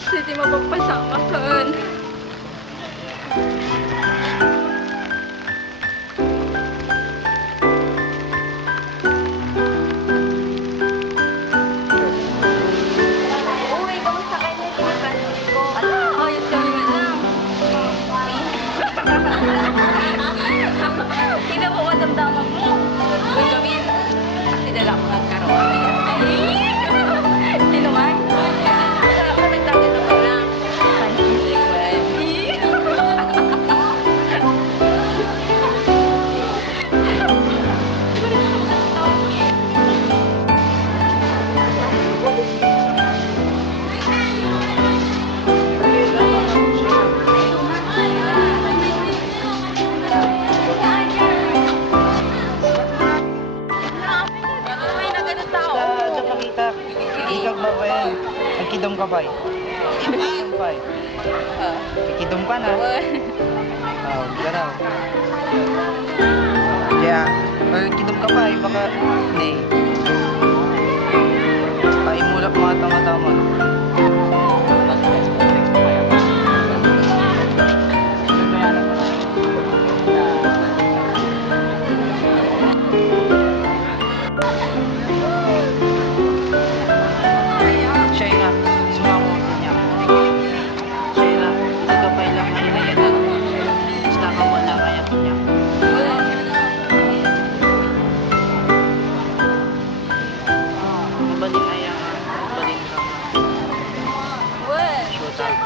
kasi di mapapasama kaan. Uy, kamusta ka na? Tinatanong ko. Ala, ayos kami nga lang. Tingnan mo damdaman mo. Uy, kami. Kasi dala ko nagkaroon. Sino man? Sarap na nagtatanong ako lang. Diyan makita. Ikag ba ba yan? Nagkidom ka ba? Kidom pa eh. Kikidom ka na. Oh, garaw. Yeah. Kidom ka ba eh? Baka, hindi. Ay, mulak mga tama-tama. Siya nga, sumama ko niya. Siya nga, nagkapay lang na ilayan na. Basta ka wala kaya ko niya. Mabalin na yan. Mabalin ka. Shoot out.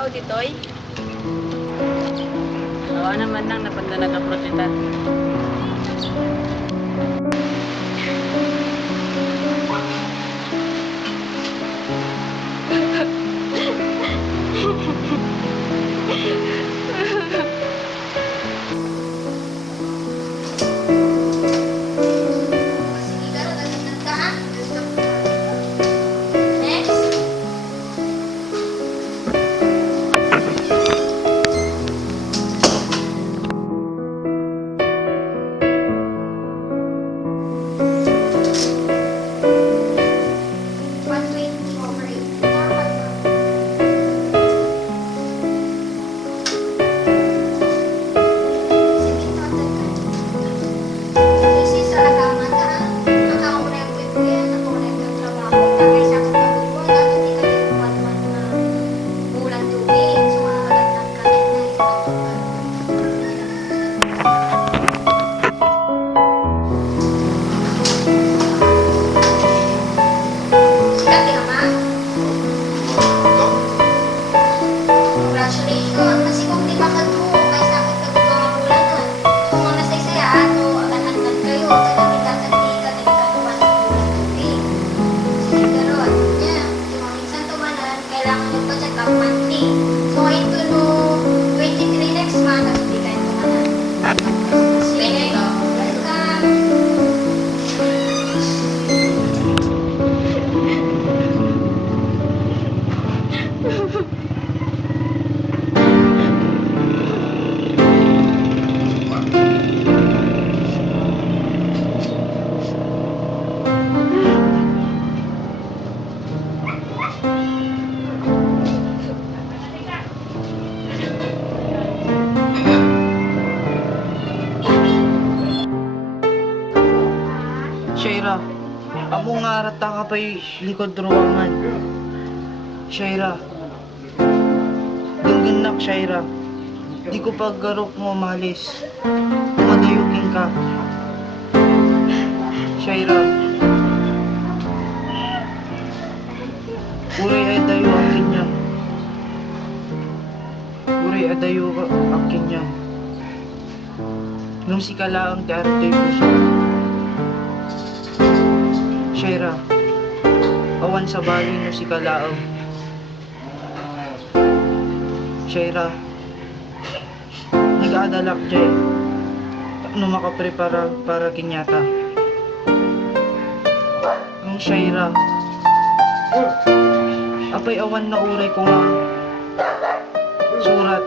tao dito eh. Awa naman lang na panda nag-approach Congratulations! Kasi kung di bakit mo, may sakit ka mga bulanan. Kung ang nasaysaya, ato, agan-agan kayo, talagang kagaluan sa bulan tubig. Sige, karon. Yan. Yung mga minsan tumanan, kailangan nyo pa check up monthly. So, ngayon to no 23 next month, at hindi kayo tumanan. Sige, welcome! Shaira, amo nga rata ka pa'y likod ruangan. Shaira, gangganak Shaira, di ko paggarok mo malis. Madayukin ka. Shaira, uray ay dayo akin niya. Uray ay dayo akin niya. Nung si kalaang ti Artoy ko siya. Shaira, awan sa bali no si kalaang. Shaira, nag-aadalak jay. No makaprepara para kinyata. Ang Shaira, apay awan na uray ko nga surat.